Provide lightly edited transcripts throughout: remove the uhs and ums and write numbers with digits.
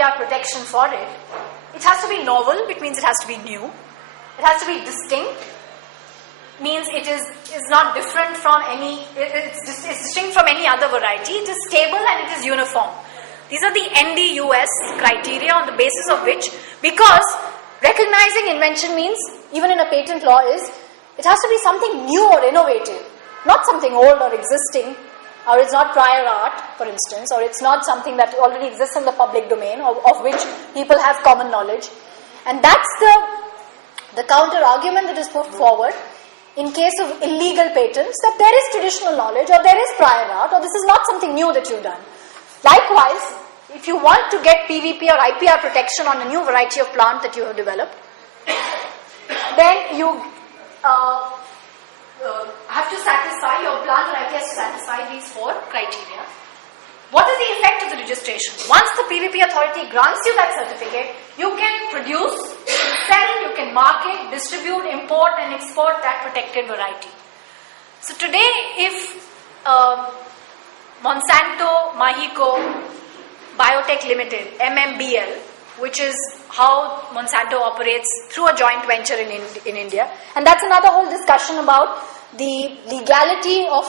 IPR protection for it, it has to be novel, which means it has to be new. It has to be distinct, means it is not different from any, it's distinct from any other variety. It is stable and it is uniform. These are the NDUS criteria on the basis of which, because recognizing invention means, even in a patent law, is it has to be something new or innovative, not something old or existing, or it's not prior art, for instance, or it's not something that already exists in the public domain, of which people have common knowledge. And that's the counter argument that is put forward in case of illegal patents, that there is traditional knowledge, or there is prior art, or this is not something new that you've done. Likewise, if you want to get PVP or IPR protection on a new variety of plant that you have developed, then you have to satisfy, your plant or IP has to satisfy these 4 criteria. What is the effect of the registration? Once the PVP authority grants you that certificate, you can produce, sell, you can market, distribute, import and export that protected variety. So today, if Monsanto Mahiko Biotech Limited, MMBL, which is how Monsanto operates through a joint venture in India, and that's another whole discussion about the legality of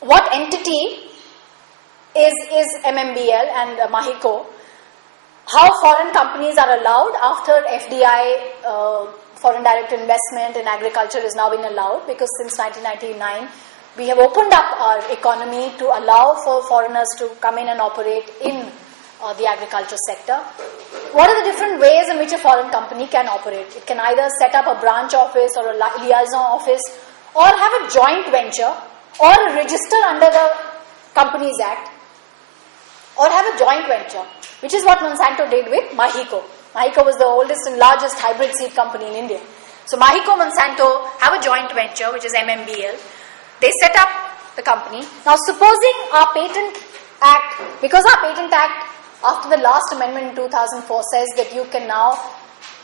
what entity is MMBL and Mahiko, how foreign companies are allowed after FDI, foreign direct investment in agriculture, is now being allowed, because since 1999 we have opened up our economy to allow for foreigners to come in and operate in the agriculture sector. What are the different ways in which a foreign company can operate? It can either set up a branch office or a liaison office, or have a joint venture, or register under the Companies Act, or have a joint venture, which is what Monsanto did with Mahiko. Mahiko was the oldest and largest hybrid seed company in India. So Mahiko Monsanto have a joint venture, which is MMBL. They set up the company. Now supposing our Patent Act, because our Patent Act after the last amendment in 2004 says that you can now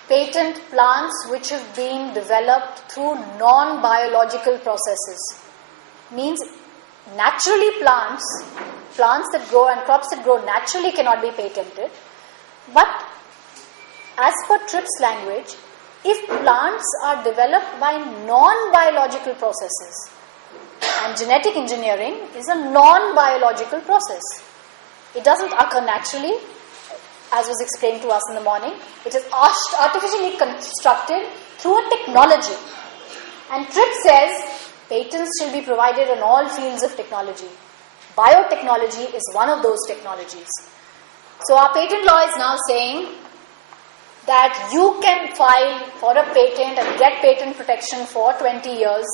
patent plants which have been developed through non-biological processes. Means naturally plants that grow and crops that grow naturally cannot be patented. But as per TRIPS language, if plants are developed by non-biological processes, and genetic engineering is a non-biological process. It doesn't occur naturally, as was explained to us in the morning. It is artificially constructed through a technology. And TRIPS says patents shall be provided on all fields of technology. Biotechnology is one of those technologies. So our patent law is now saying that you can file for a patent and get patent protection for 20 years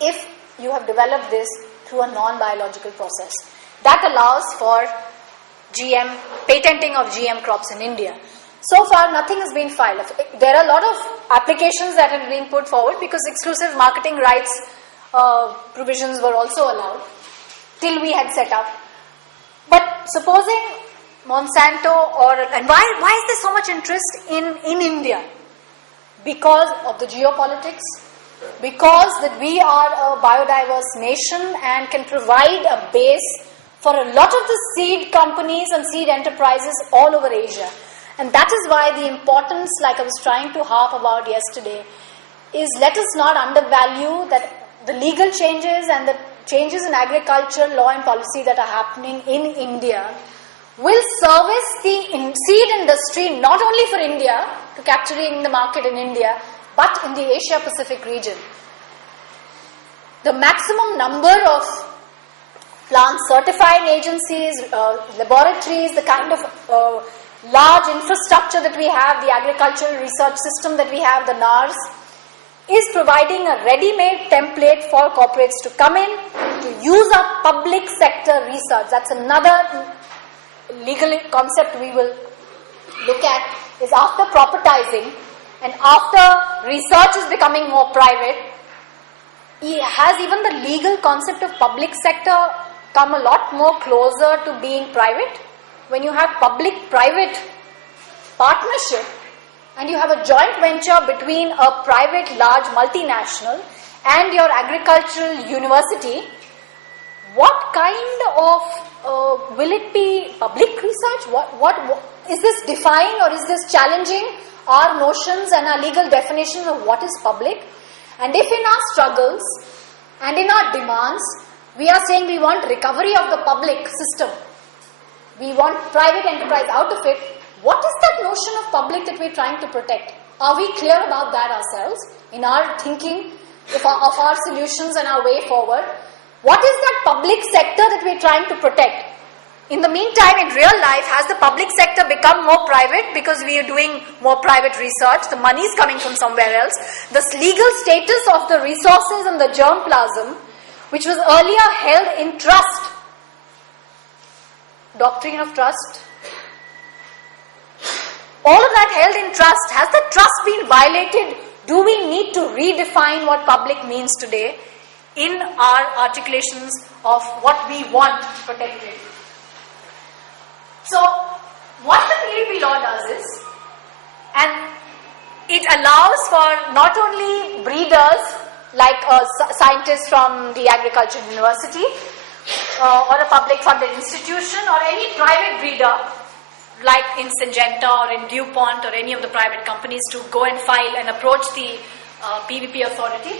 if you have developed this through a non-biological process. That allows for patenting of GM crops in India. So far, nothing has been filed. There are a lot of applications that have been put forward because exclusive marketing rights provisions were also allowed till we had set up. But supposing Monsanto and why is there so much interest in India? Because of the geopolitics, because that we are a biodiverse nation and can provide a base for a lot of the seed companies and seed enterprises all over Asia. And that is why the importance, like I was trying to harp about yesterday, is let us not undervalue that the legal changes and the changes in agriculture, law and policy that are happening in India will service the seed industry not only for India, to capturing the market in India, but in the Asia Pacific region. The maximum number of plant certifying agencies, laboratories, the kind of large infrastructure that we have, the agricultural research system that we have, the NARS, is providing a ready-made template for corporates to come in, to use up public sector research. That's another legal concept we will look at, is after propertizing and after research is becoming more private, has even the legal concept of public sector come a lot more closer to being private? When you have public-private partnership and you have a joint venture between a private large multinational and your agricultural university, what kind of will it be public research? What is this defying or is this challenging our notions and our legal definitions of what is public? And if in our struggles and in our demands, we are saying we want recovery of the public system, we want private enterprise out of it, what is that notion of public that we're trying to protect? Are we clear about that ourselves in our thinking of our solutions and our way forward? What is that public sector that we're trying to protect? In the meantime, in real life, has the public sector become more private because we are doing more private research? The money is coming from somewhere else. The legal status of the resources and the germplasm, which was earlier held in trust, doctrine of trust, all of that held in trust, has the trust been violated? Do we need to redefine what public means today in our articulations of what we want protected? So, what the PDP law does is, and it allows for not only breeders like scientists from the Agricultural University or a public funded institution or any private breeder like in Syngenta or in DuPont or any of the private companies to go and file and approach the PVP authority.